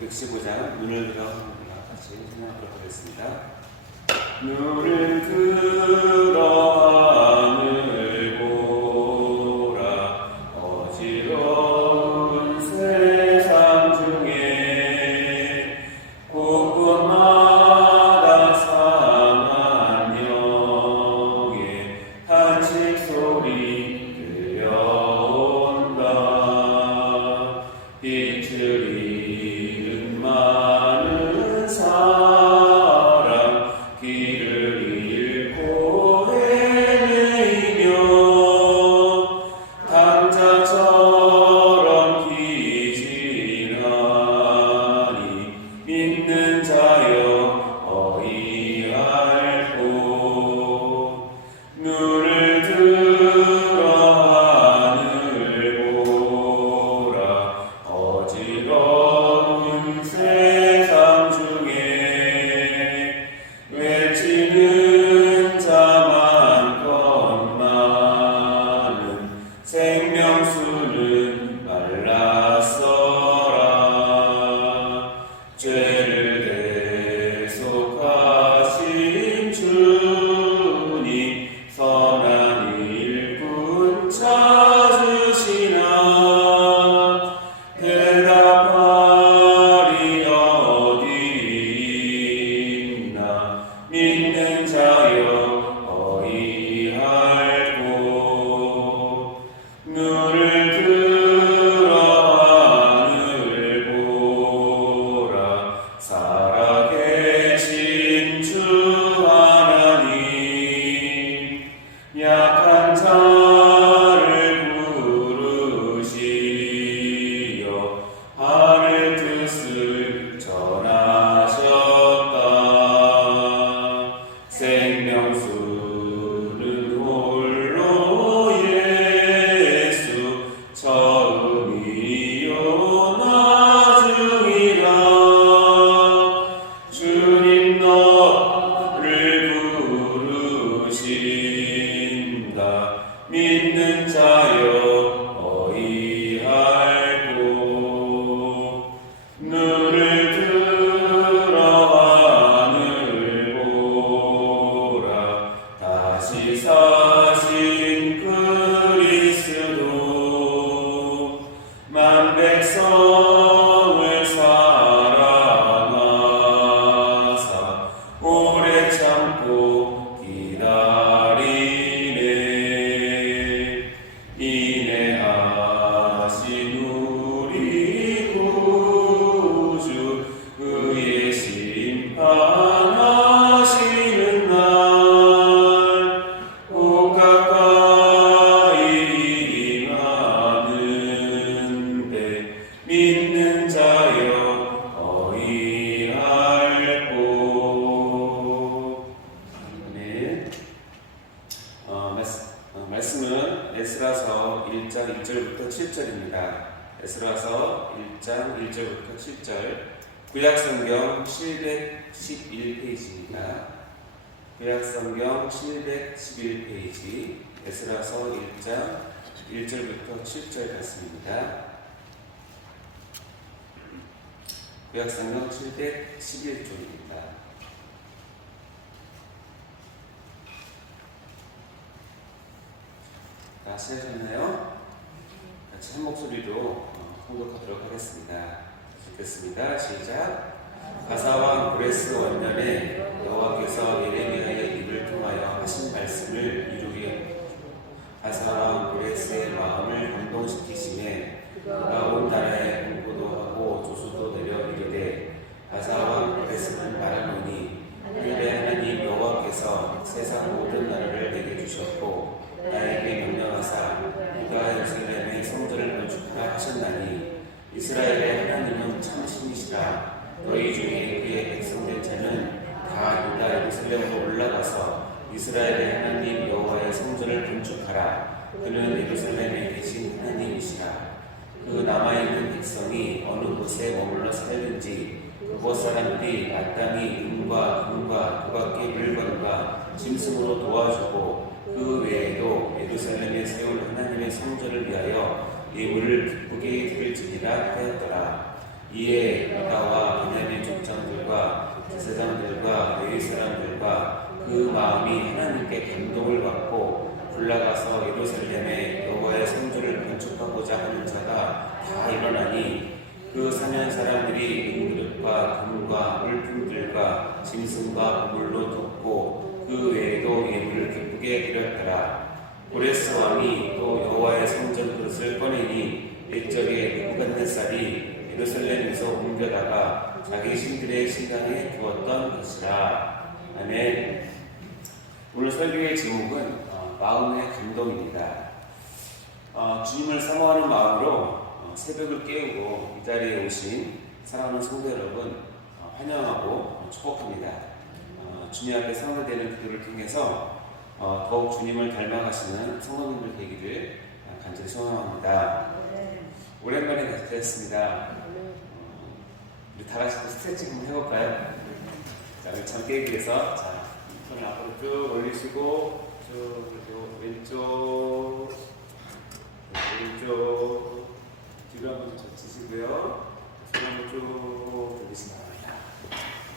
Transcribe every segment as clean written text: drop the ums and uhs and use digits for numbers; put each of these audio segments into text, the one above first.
515장 눈을 들어 같이 생각하도록 하겠습니다. 눈을 들어 하늘 보라. 어지러운 세상 중에 곳곳마다 상한 영의 탄식 소리 들려온다. 빛을 잃은 많은 사람, 길을 잃고 헤매이며 강자처럼 기진하니 믿는 자여 어이할꼬. 눈을 들어 하늘 보라. 어지러운 세상 중에 외치는 자 많건만은 생명수는 말랐어라. 죄를 대속하신 주님 선한 일꾼 찾으시나. 대답하리 어디 있나. 믿는 자여 어이할꼬. 눈을 들어 하늘 보라. 살아계신 주 하나님, 약한 자를 부르시어 하늘 뜻을 전하셨다. 생명수는 홀로 예수, 처음이요 나중이라. 주님 너를 부르신다. 믿는 자여 어이할꼬. 눈을 들어 하늘 보라. 다시 사신 그리스도 만 백성을 사랑하사 오래 참고 기다리네. 인내하신 우리 구주, 그의 심판하시는 날 곧 가까이 임하는데 믿는 자여 어이할꼬. 아멘. 말씀은 에스라서 1장 1절부터 7절입니다. 에스라서 1장 1절부터 7절, 구약성경 711페이지입니다. 구약성경 711페이지, 에스라서 1장 1절부터 7절 같습니다. 구약성경 711쪽입니다. 다 시작하셨나요? 같이 한 목소리로 통독하도록 하겠습니다. 읽겠습니다. 시작. 가사왕 고레스 원년에 여호와께서 예레미야의 입을 통하여 하신 말씀을 이루게 가사왕 고레스의 마음을 감동시키시매 그가 온 나라에 공고도 하고 조수도 내려 이르되, 가사왕 고레스는 말하노니 하늘의 하나님 여호와께서 세상 모든 나라를 내게 주셨고 나에게 명령하사 유다 예루살렘의 성전을 건축하라 하셨나니, 이스라엘의 하나님은 참 신이시라. 너희 중에 그의 백성된 자는 다 유다 예루살렘으로 올라가서 이스라엘의 하나님 여호와의 성전을 건축하라. 그는 예루살렘에 계신 하나님이시라. 그 남아있는 백성이 어느 곳에 머물러 살는지 그곳 사람들이 마땅히 은과 금과 그 밖의 물건과 짐승으로 도와주고, 그 외에도 예루살렘에 세울 하나님의 성전을 위하여 예물을 기쁘게 드릴지니라 하였더라. 이에 유다와 베냐민 족장들과 제사장들과 레위 사람들과 그 마음이 하나님께 감동을 받고 올라가서 예루살렘에 여호와의 성전을 건축하고자 하는 자가 다 일어나니 그 사면 사람들이 은그릇과 금과 물품들과 짐승과 보물로 돕고 그 외에도 예물을 기쁘게 드렸더라. 고레스 왕이 또 여호와의 성전 그릇을 꺼내니 일적에 느부갓네살이 예루살렘에서 옮겨다가 자기 신들의 신당에 두었던 것이라. 아멘. 오늘 설교의 제목은 마음의 감동입니다. 주님을 사모하는 마음으로 새벽을 깨우고 이 자리에 오신 사랑하는 성도 여러분 환영하고 축복합니다. 주님 앞에 성도되는 기도를 통해서 더욱 주님을 닮아가시는 성도님들 되기를 간절히 소원합니다. 오랜만에 같이 되었습니다. 우리 다 같이 스트레칭 한번 해볼까요? 자, 우리 잠 깨기 위해서 손을 앞으로 쭉 올리시고 쭉 왼쪽 뒤로 한번 젖히시고요. 손 한번 쭉 돌리시기 바랍니다.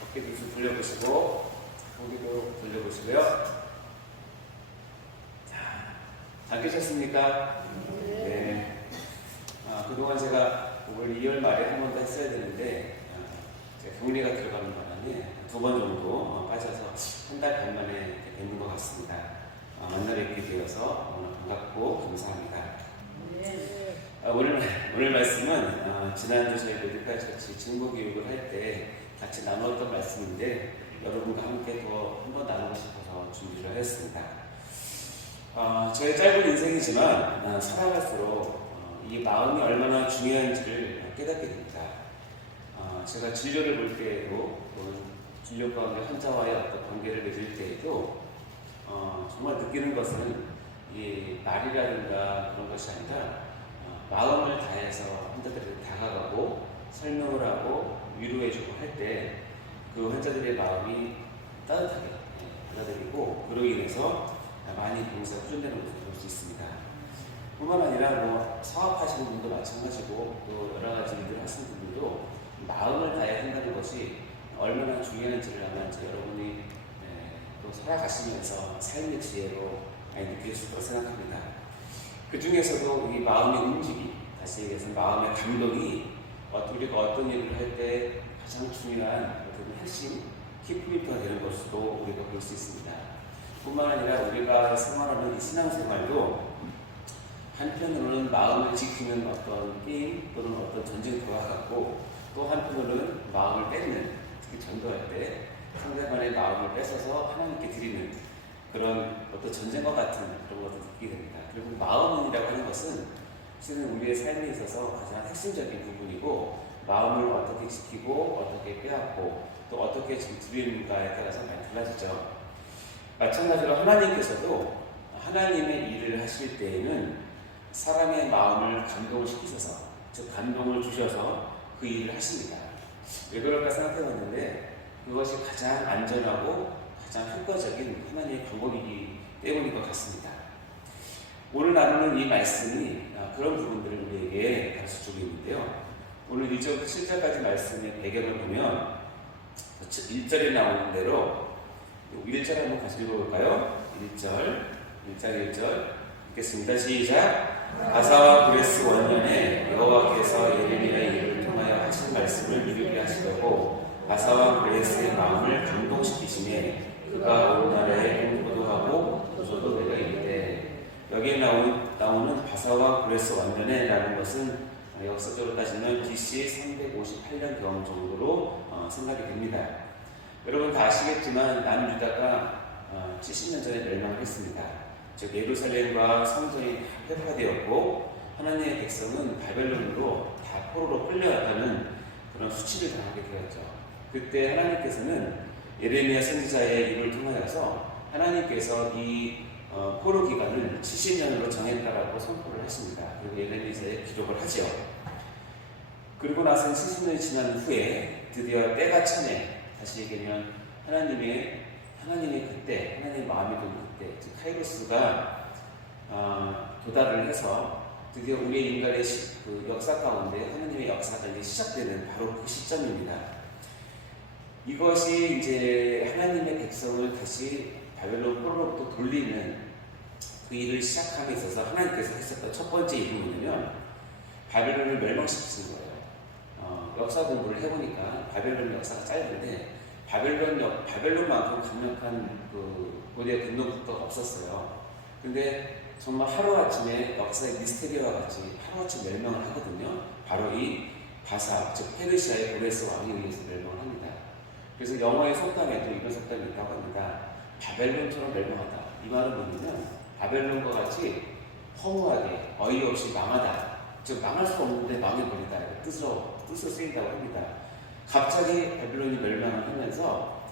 어깨도 쭉 돌려보시고 고개도 돌려보시고요. 자, 잘 계셨습니까? 네. 그동안 제가 올 2월 말에 한 번 더 했어야 되는데 제가 격리가 들어가는 바람에 2번 정도 빠져서 한 달 반 만에 이렇게 뵙는 것 같습니다. 만나 뵙게 되어서 너무 반갑고 감사합니다. 오늘 말씀은 지난주 저희 메디칼처치 증거교육을 할 때 같이 나누었던 말씀인데 여러분과 함께 더 한 번 나누고 싶어서 준비를 했습니다. 저의 짧은 인생이지만 살아갈수록 이 마음이 얼마나 중요한지를 깨닫게 됩니다. 제가 진료를 볼 때에도 또는 진료 가운데 환자와의 어떤 관계를 맺을 때에도 정말 느끼는 것은 이 말이라든가 그런 것이 아니라 마음을 다해서 환자들에게 다가가고 설명을 하고 위로해주고 할 때 그 환자들의 마음이 따뜻하게 받아들이고 그로 인해서 많이 병사가 후전되는 것을 볼 수 있습니다. 뿐만 아니라 사업하시는 분도 마찬가지고 또 여러 가지 일을 하시는 분들도 마음을 다해 한다는 것이 얼마나 중요한지를 아마 여러분이 또 살아가시면서 삶의 지혜로 많이 느끼실 거라고 생각합니다. 그 중에서도 이 마음의 움직임, 다시 얘기해서 마음의 감동이 우리가 어떤 일을 할 때 가장 중요한 어떤 핵심, 키포인트가 되는 것으로 우리가 볼 수 있습니다. 뿐만 아니라 우리가 생활하는 이 신앙생활도 한편으로는 마음을 지키는 어떤 게임 또는 어떤 전쟁터와 같고 또 한편으로는 마음을 뺏는, 특히 전도할 때 상대방의 마음을 뺏어서 하나님께 드리는 그런 어떤 전쟁과 같은 그런 것을 느끼게 됩니다. 그리고 마음이라고 하는 것은 사실은 우리의 삶에 있어서 가장 핵심적인 부분이고 마음을 어떻게 지키고 어떻게 빼앗고 또 어떻게 드리는가에 따라서 많이 달라지죠. 마찬가지로 하나님께서도 하나님의 일을 하실 때에는 사람의 마음을 감동을 시키셔서 즉 감동을 주셔서 그 일을 하십니다. 왜 그럴까 생각해봤는데 그것이 가장 안전하고 가장 효과적인 하나님의 방법이기 때문인 것 같습니다. 오늘 나누는 이 말씀이 그런 부분들을 우리에게 가르쳐주고 있는데요. 오늘 1절부터 7절까지 말씀의 배경을 보면 1절에 나오는 대로 1절 한번 같이 읽어볼까요? 1절 읽겠습니다. 시작! 가사와 브레스 원년에 여호와께서 예레미야의 입을 통하여 하신 말씀을 이루게 하시려고 가사와 브레스의 마음을 감동시키시매 그가 온 나라에 행보도하고 도서도 내가 이르되. 여기에 나오는 바사와 브레스 원년에 라는 것은 역사적으로 따지면 BC 358년 경험 정도로 생각이 됩니다. 여러분 다 아시겠지만 남유다가 70년 전에 멸망을 했습니다. 즉 예루살렘과 성전이 회파되었고 하나님의 백성은 바벨론으로 다 포로로 끌려갔다는 그런 수치를 당하게 되었죠. 그때 하나님께서는 예레미야 선지자의 입을 통하여서 하나님께서 이 포로 기간을 70년으로 정했다라고 선포를 했습니다. 그리고 예레미야에 기록을 하죠. 그리고 나서 70년이 지난 후에 드디어 때가 차네, 다시 얘기하면 하나님의 그때, 하나님의 마음이 드는 그때, 즉 카이로스가 도달을 해서 드디어 우리 인간의 그 역사 가운데 하나님의 역사가 이제 시작되는 바로 그 시점입니다. 이것이 이제 하나님의 백성을 다시 바벨론 포로로부터 돌리는 그 일을 시작함에 있어서 하나님께서 했었던 첫 번째 일은 뭐냐면 바벨론을 멸망시키는 거예요. 역사 공부를 해보니까 바벨론 역사가 짧은데 바벨론만큼 강력한 그 고대 근동 국가가 없었어요. 근데 정말 하루아침에 역사의 미스테리와 같이 하루아침 멸망을 하거든요. 바로 이 바사, 즉 페르시아의 고레스 왕에 의해서 멸망을 합니다. 그래서 영어의 속담에도 이런 속담이 있다고 합니다. 바벨론처럼 멸망하다. 이 말은 뭐냐면 바벨론과 같이 허무하게 어이없이 망하다. 즉 망할 수 없는데 망해버리다. 뜻으로 쓰인다고 합니다. 갑자기 바벨론이 멸망을 하면서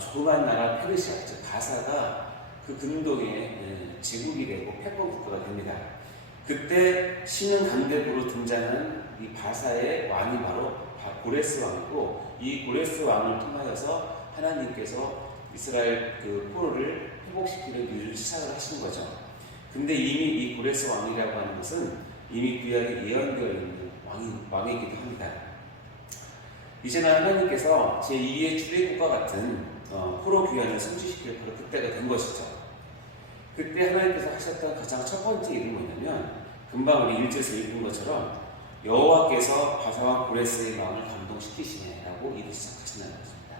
조그만 나라 페르시아, 즉 바사가 그 근동의 제국이 되고 패권 국가가 됩니다. 그때 신은 강대부로 등장한 이 바사의 왕이 바로 고레스 왕이고, 이 고레스 왕을 통하여서 하나님께서 이스라엘 그 포로를 회복시키는 일을 시작을 하신 거죠. 근데 이미 이 고레스 왕이라고 하는 것은 이미 구약에 예언되어 있는 왕이기도 합니다. 이제는 하나님께서 제2의 출애굽과 같은 포로 귀환을 성취시킬 바로 그때가 된 것이죠. 그때 하나님께서 하셨던 가장 첫 번째 일은 뭐냐면 금방 우리 1절에서 읽은 것처럼 여호와께서 바사왕 고레스의 마음을 감동시키시네라고 일을 시작하신다는 것입니다.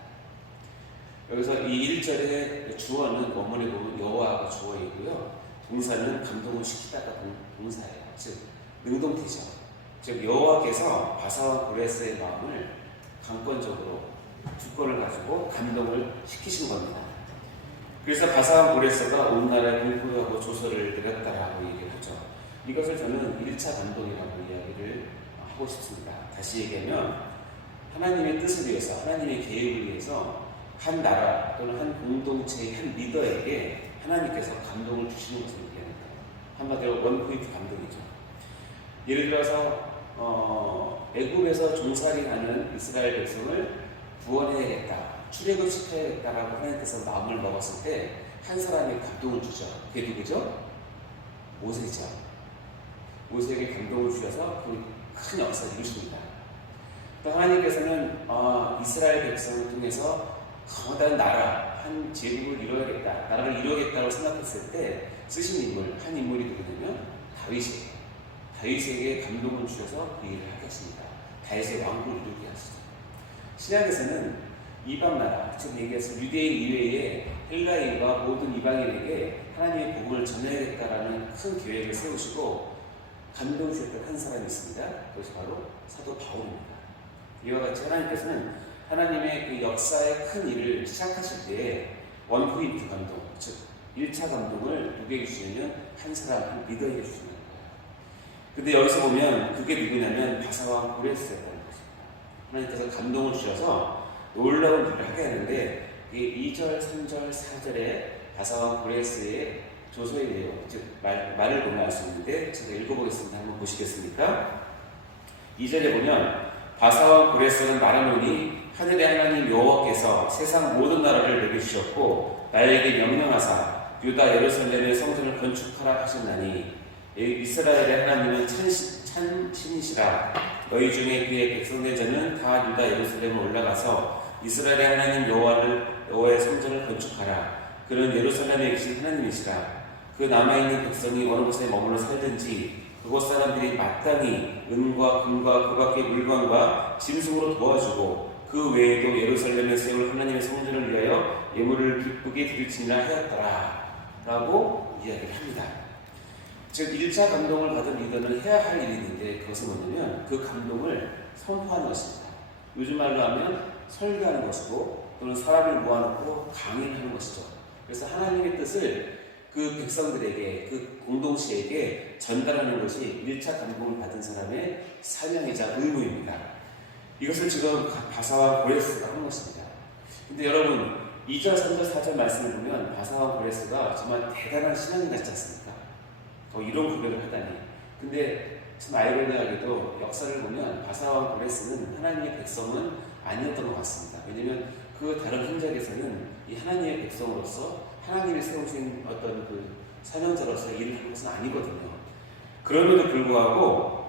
여기서 이 1절의 주어는 원문에 보면 여호와가 주어이고요. 동사는 감동을 시키다가 동사예요. 즉 능동태죠. 즉 여호와께서 바사왕 고레스의 마음을 강권적으로 주권을 가지고 감동을 시키신 겁니다. 그래서 바사왕 고레스가 온 나라에 분포하고 조서를 내렸다라고 얘기를 하죠. 이것을 저는 1차 감동이라고 이야기를 하고 싶습니다. 다시 얘기하면 하나님의 뜻을 위해서, 하나님의 계획을 위해서 한 나라 또는 한 공동체의 한 리더에게 하나님께서 감동을 주시는 것을 얘기합니다. 한마디로 원포인트 감동이죠. 예를 들어서 애굽에서 종살이하는 이스라엘 백성을 구원해야겠다, 출애굽 시켜야겠다라고 하나님께서 마음을 먹었을 때 한 사람이 감동을 주죠. 그게 누구죠? 모세죠. 모세에게 감동을 주셔서 그 큰 역사를 이루십니다. 또 하나님께서는 이스라엘 백성을 통해서 강하다는 나라, 한 제국을 이루어야겠다, 나라를 이루어야겠다고 생각했을 때 쓰신 인물, 한 인물이 누구냐면 다윗이에요. 다윗에게 감동을 주셔서 그 일을 하게 하십니다. 다윗의 왕국을 이루게 하시죠. 신약에서는 이방 나라, 즉 얘기해서 유대인 이외에 헬라인과 모든 이방인에게 하나님의 복음을 전해야겠다라는 큰 계획을 세우시고 감동 주셨던 한 사람이 있습니다. 그것이 바로 사도 바울입니다. 이와 같이 하나님께서는 하나님의 그 역사의 큰 일을 시작하실 때 원포인트 감동, 즉 1차 감동을 누구에게 주시냐면 한 사람, 한 리더에게 주시는 거예요. 근데 여기서 보면 그게 누구냐면 바사왕 고레스였다는 것입니다. 하나님께서 감동을 주셔서 놀라운 일을 하게 하는데 이 2절, 3절, 4절에 바사왕 고레스의 조서의 내용, 즉 말을 보면 알 수 있는데 제가 읽어보겠습니다. 한번 보시겠습니까? 2절에 보면 바사왕 고레스는 말하노니 하늘의 하나님 여호와께서 세상 모든 나라를 내게 주셨고 나에게 명령하사 유다 예루살렘의 성전을 건축하라 하셨나니 이스라엘의 하나님은 참신이시라. 너희 중에 그의 백성된 자는 다 유다 예루살렘에 올라가서 이스라엘의 하나님 여호와의 성전을 건축하라. 그는 예루살렘에 계신 하나님이시라. 그 남아있는 백성이 어느 곳에 머물러 살든지 그곳 사람들이 마땅히 은과 금과 그 밖의 물건과 짐승으로 도와주고 그 외에도 예루살렘에 세울 하나님의 성전을 위하여 예물을 기쁘게 드릴지니라 하였더라 라고 이야기를 합니다. 즉 1차 감동을 받은 리더는 해야 할 일이 있는데 그것은 뭐냐면 그 감동을 선포하는 것입니다. 요즘 말로 하면 설교하는 것이고 또는 사람을 모아놓고 강의하는 것이죠. 그래서 하나님의 뜻을 그 백성들에게, 그 공동체에게 전달하는 것이 1차 감동을 받은 사람의 사명이자 의무입니다. 이것을 지금 바사와 고레스가 하는 것입니다. 근데 여러분 2절, 3절, 4절 말씀을 보면 바사와 고레스가 정말 대단한 신앙인 같지 않습니까? 이런 고백을 하다니. 근데 참 아이러니하게도 역사를 보면 바사와 고레스는 하나님의 백성은 아니었던 것 같습니다. 왜냐하면 그 다른 흔적에서는 이 하나님의 백성으로서 하나님이 세우신 어떤 그 사명자로서 일을 하는 것은 아니거든요. 그럼에도 불구하고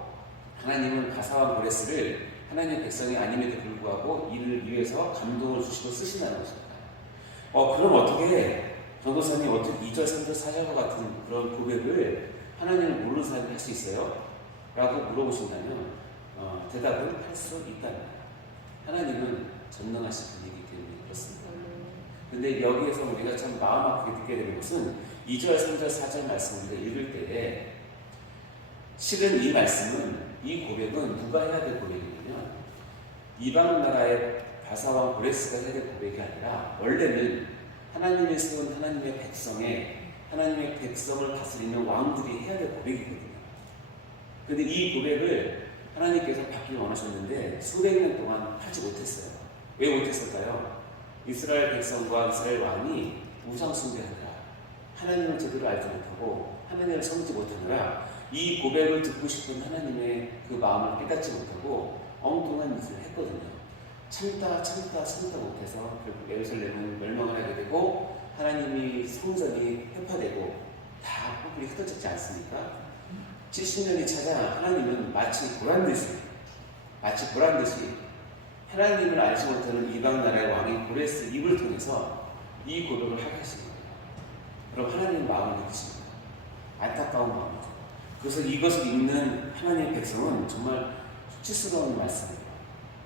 하나님은 가사와 고레스를 하나님의 백성이 아님에도 불구하고 이를 위해서 감동을 주시고 쓰신다는 것입니다. 그럼 어떻게 전도사님 어떻게 2절, 3절, 4절과 같은 그런 고백을 하나님을 모르는 사람이 할 수 있어요? 라고 물어보신다면 대답은 할 수 있답니다. 하나님은 전능하신 분이기 때문에 그렇습니다. 근데 여기에서 우리가 참 마음 아프게 듣게 되는 것은 2절, 3절, 4절 말씀을 우리가 읽을 때에 실은 이 말씀은 이 고백은 누가 해야 될 고백이냐면 이방 나라의 바사왕 고레스가 해야 될 고백이 아니라 원래는 하나님이 세운 하나님의 백성을 다스리는 왕들이 해야 될 고백이거든요. 근데 이 고백을 하나님께서 받기를 원하셨는데 수백 년 동안 하지 못했어요. 왜 못했을까요? 이스라엘 백성과 이스라엘 왕이 우상 숭배하느라 하나님을 제대로 알지 못하고 하나님을 섬기지 못하느라 이 고백을 듣고 싶은 하나님의 그 마음을 깨닫지 못하고 엉뚱한 짓을 했거든요. 참다 못해서 결국 예루살렘은 멸망을 하게 되고 하나님이 성전이 회파되고 다 뿔뿔이 흩어졌지 않습니까? 70년이 찾아 하나님은 마치 보란 듯이 하나님을 알지 못하는 이방 나라의 왕인 고레스 입을 통해서 이 고백을 하게 하신 거예요. 그럼 하나님의 마음을 느끼십니다. 안타까운 마음이죠. 그래서 이것을 읽는 하나님의 백성은 정말 수치스러운 말씀이에요.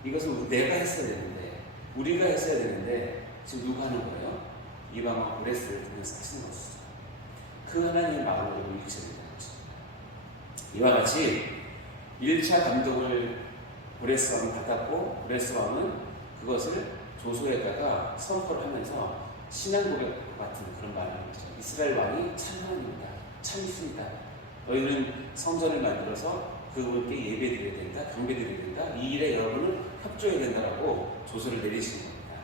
이것은 내가 했어야 되는데, 우리가 했어야 되는데 지금 누가 하는 거예요? 이방 왕 고레스를 통해서 하시는 것이죠. 그 하나님의 마음을 읽으셔야 된다는 것입니다. 이와 같이 1차 감동을 고레스 왕은 받았고 고레스 왕은 그것을 조소에다가 선포를 하면서 신앙 고백 같은 그런 말을 했죠. 이스라엘 왕이 참 하나님이다. 참 있습니다. 너희는 성전을 만들어서 그분께 예배드려야 된다. 경배드려야 된다. 이 일에 여러분은 협조해야 된다라고 조소를 내리시는 겁니다.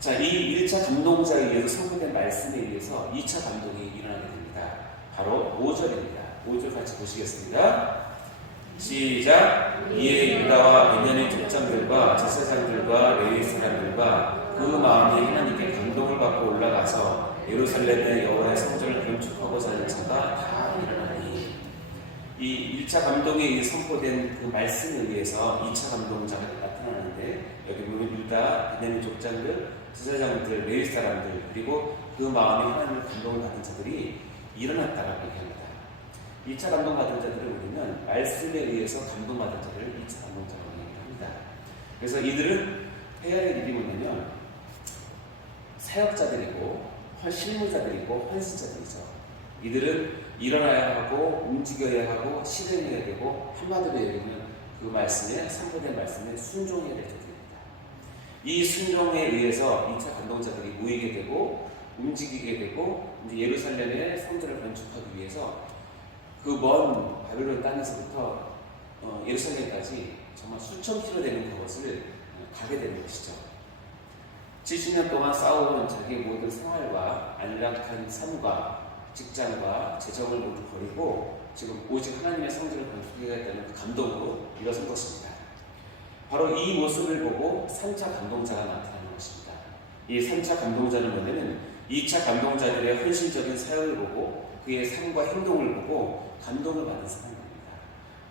자, 이 1차 감동자에 의해서 선포된 말씀에 의해서 2차 감동이 일어나게 됩니다. 바로 5절입니다. 5절 같이 보시겠습니다. 시작. 이에 유다와 베냐민 족장들과 제사장들과 레위 사람들과 그 마음이 하나님께 감동을 받고 올라가서 예루살렘의 여호와의 성전을 건축하고자 하는 자가 다 일어나니. 이 1차 감동에 선포된 그 말씀에 의해서 2차 감동자가 나타나는데 여기 보면 유다, 베냐민 족장들, 제사장들, 레위 사람들 그리고 그 마음에 하나님의 감동을 받은 자들이 일어났다라고 얘기합니다. 2차 감동받은 자들을 우리는 말씀에 의해서 감동받은 자들을 2차 감동자라고 얘기합니다. 그래서 이들은 해야 할 일이 뭐냐면 사역자들이고 실무자들이고 헌신자들이죠. 이들은 일어나야 하고 움직여야 하고 실행해야 되고 한마디로 얘기하면 그 말씀에 선포된 말씀에 순종해야 될 자들입니다. 이 순종에 의해서 2차 감동자들이 모이게 되고 움직이게 되고 이제 예루살렘의 성전을 건축하기 위해서 그 먼 바벨론 땅에서부터 예루살렘까지 정말 수천 킬로 되는 그것을 가게 되는 것이죠. 70년 동안 싸워온 자기의 모든 생활과 안락한 삶과 직장과 재정을 모두 버리고 지금 오직 하나님의 성전을 건축하겠다는 그 감동으로 일어선 것입니다. 바로 이 모습을 보고 3차 감동자가 나타나는 것입니다. 이 3차 감동자는 뭐냐면 2차 감동자들의 헌신적인 사역을 보고 그의 삶과 행동을 보고 감동을 받은 사람입니다.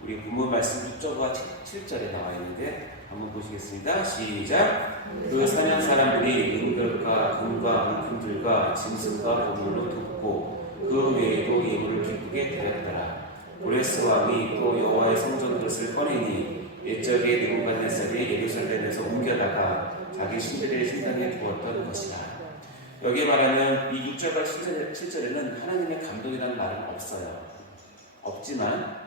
우리 본문 말씀 6절과 7절에 나와 있는데 한번 보시겠습니다. 시작. 그 사냥 사람들이 은별과 금과 물품들과 짐승과 보물로 돕고 그 외에도 예물을 기쁘게 드렸더라. 고레스 왕이 또 여호와의 성전 그릇을 꺼내니 옛적에 느부갓네살이 예루살렘에서 옮겨다가 자기 신들의 신당에 두었던 것이라. 여기에 말하면 이 6절과 7절에는 하나님의 감동이라는 말은 없어요. 없지만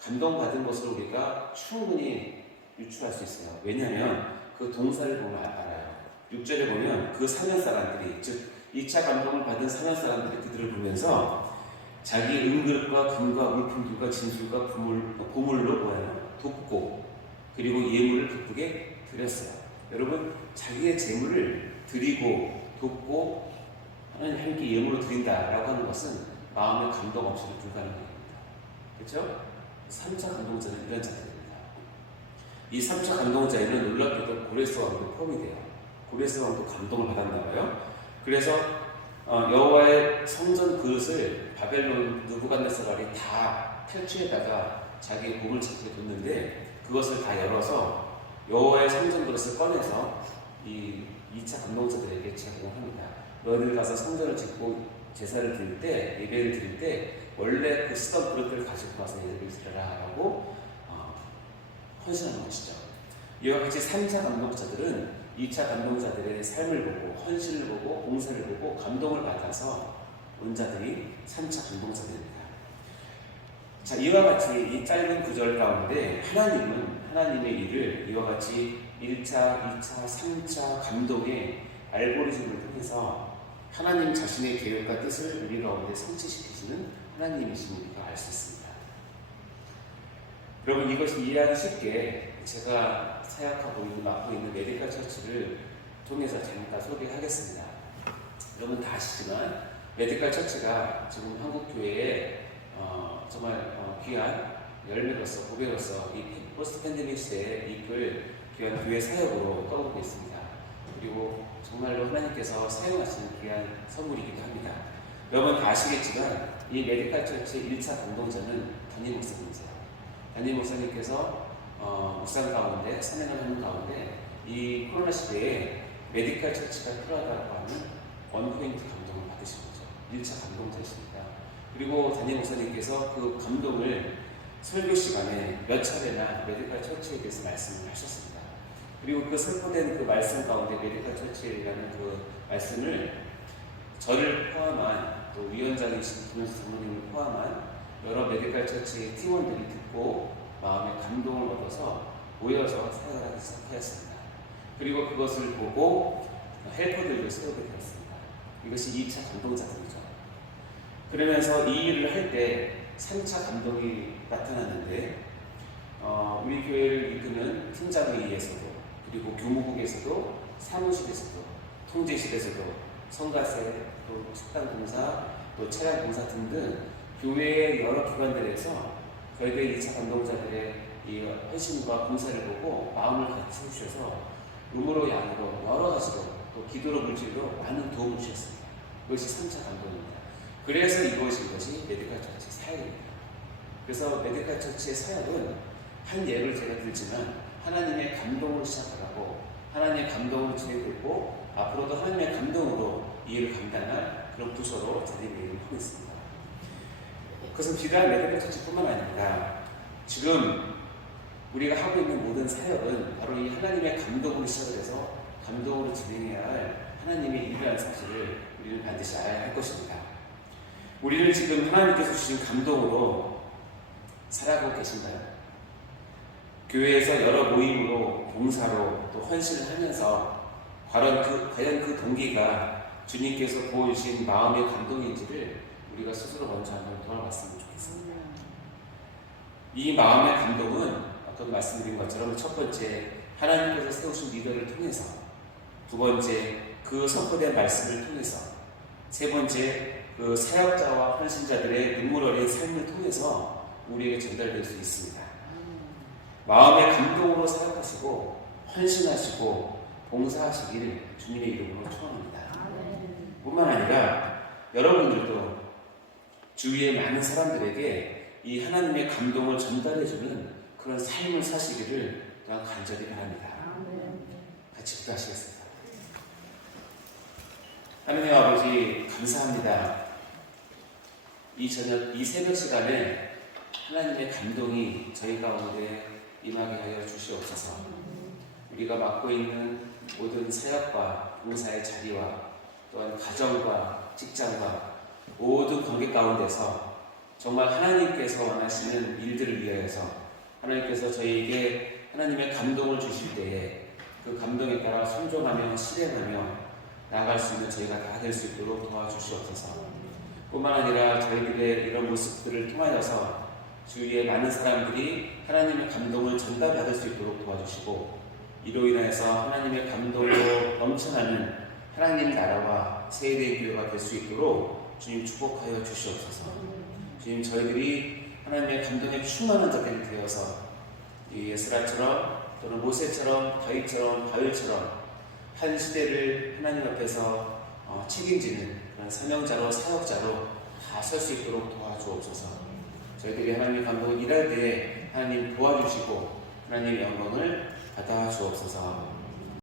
감동받은 것을 우리가 충분히 유추할 수 있어요. 왜냐하면 그 동사를 보면 알아요. 6절에 보면 그 사면 사람들이 즉 2차 감동을 받은 사면 사람들이 그들을 보면서 자기 은그릇과 금과 물품들과 진술과 보물로 뭐예요? 돕고 그리고 예물을 기쁘게 드렸어요. 여러분 자기의 재물을 드리고 돕고 하나님께 예물로 드린다라고 하는 것은 마음의 감동 없이는 불가능합니다. 그렇죠? 3차 감동자는 이런 자들입니다. 이 3차 감동자에는 놀랍게도 고레스 왕도 포함이 돼요. 고레스 왕도 감동을 받았나봐요. 그래서 여호와의 성전 그릇을 바벨론 느부갓네살이 다 탈취에다가 자기의 보물찾기에 뒀는데 그것을 다 열어서 여호와의 성전 그릇을 꺼내서 이 2차 감동자들에게 제공합니다. 너희들 가서 성전을 짓고 제사를 드릴 때, 예배를 드릴 때 원래 그 쓰던 그릇들을 가지고 와서 예배를 드려라 하고 헌신하는 것이죠. 이와 같이 3차 감동자들은 2차 감동자들의 삶을 보고 헌신을 보고 봉사를 보고 감동을 받아서 온 자들이 3차 감동자들입니다. 자, 이와 같이 이 짧은 구절 가운데 하나님은 하나님의 일을 이와 같이 1차, 2차, 3차 감동의 알고리즘을 통해서 하나님 자신의 계획과 뜻을 우리 가운데 성취시키시는 하나님이신 우리가 알 수 있습니다. 여러분, 이것이 이해하기 쉽게 제가 사역하고 맡고 있는 메디컬 처치를 통해서 잠깐 소개하겠습니다. 여러분 다 아시지만 메디컬 처치가 지금 한국교회에 정말 귀한 열매로서 고백으로서 이 포스트 팬데믹 시대에 이끌 귀한 교회 사역으로 떠오르고 있습니다. 그리고 정말로 하나님께서 사용하시는 귀한 선물이기도 합니다. 여러분 다 아시겠지만 이 메디컬 처치의 1차 감동자는 담임 목사님이세요. 담임 목사님께서 묵상 가운데 선행을 하는 가운데 이 코로나 시대에 메디컬 처치가 필요하다고 하는 원포인트 감동을 받으신 거죠. 1차 감동자이십니다. 그리고 담임 목사님께서 그 감동을 설교 시간에 몇 차례나 메디컬 처치에 대해서 말씀을 하셨습니다. 그리고 그 선포된 그 말씀 가운데 메디컬 처치라는 그 말씀을 저를 포함한 또 위원장이신 김현수 장로님을 포함한 여러 메디컬 처치의 팀원들이 듣고 마음에 감동을 얻어서 모여서 사역을 하기 시작하였습니다. 그리고 그것을 보고 헬퍼들도 세우게 되었습니다. 이것이 2차 감동자들이죠. 그러면서 이 일을 할 때 3차 감동이 나타났는데 우리 교회를 이끄는 팀장회의에서도 그리고 교무국에서도 사무실에서도 통제실에서도 성가세, 또 식당 공사, 또 차량 공사 등등 교회의 여러 기관들에서 저희들 2차 감동자들의 이 헌신과 봉사를 보고 마음을 같이 주셔서 음으로 양으로 여러 가지로 또 기도로 물질로 많은 도움을 주셨습니다. 이것이 3차 감동입니다. 그래서 이것이 메디컬 처치 사역입니다. 그래서 메디컬 처치의 사역은 한 예를 제가 들지만 하나님의 감동으로 시작하고 하나님의 감동으로 진행되고 앞으로도 하나님의 감동으로 이 일을 감당할 그런 부서로 저희들이 일을 하고 있습니다. 그것은 비단 메디컬 처치뿐만 아닙니다. 지금 우리가 하고 있는 모든 사역은 바로 이 하나님의 감동으로 시작을 해서 감동으로 진행해야 할 하나님의 일이라는 사실을 우리는 반드시 알아야 할 것입니다. 우리는 지금 하나님께서 주신 감동으로 살아가고 계신가요? 교회에서 여러 모임으로 봉사로 또 헌신을 하면서 과연 그 동기가 주님께서 보여주신 마음의 감동인지를 우리가 스스로 먼저 한번 돌아봤으면 좋겠습니다. 이 마음의 감동은 아까 말씀드린 것처럼 첫 번째 하나님께서 세우신 리더를 통해서, 두 번째 그 선포된 말씀을 통해서, 세 번째 그 사역자와 헌신자들의 눈물 어린 삶을 통해서 우리에게 전달될 수 있습니다. 마음의 감동으로 사역하시고 헌신하시고 봉사하시기를 주님의 이름으로 축원합니다. 뿐만 아니라 여러분들도 주위의 많은 사람들에게 이 하나님의 감동을 전달해주는 그런 삶을 사시기를 그냥 간절히 바랍니다. 같이 기도하시겠습니다. 하나님 아버지 감사합니다. 이 저녁, 이 새벽 시간에 하나님의 감동이 저희 가운데 임하게 하여 주시옵소서. 우리가 맡고 있는 모든 사역과 봉사의 자리와 또한 가정과 직장과 모든 관계 가운데서 정말 하나님께서 원하시는 일들을 위하여서 하나님께서 저희에게 하나님의 감동을 주실 때에 그 감동에 따라 순종하며 실행하며 나아갈 수 있는 저희가 다 될 수 있도록 도와주시옵소서. 뿐만 아니라 저희들의 이런 모습들을 통하여서 주위의 많은 사람들이 하나님의 감동을 전달받을 수 있도록 도와주시고, 이로 인해서 하나님의 감동으로 넘쳐나는 하나님 나라와 세계의 교회가 될 수 있도록 주님 축복하여 주시옵소서. 주님, 저희들이 하나님의 감동에 충만한 자들이 되어서 이 예스라처럼 또는 모세처럼 다윗처럼 바울처럼 한 시대를 하나님 앞에서 책임지는 그런 사명자로 사역자로 다 설 수 있도록 도와주옵소서. 저희들이 하나님 감동을 일할 때 하나님 도와주시고 하나님의 영광을 받아 주옵소서.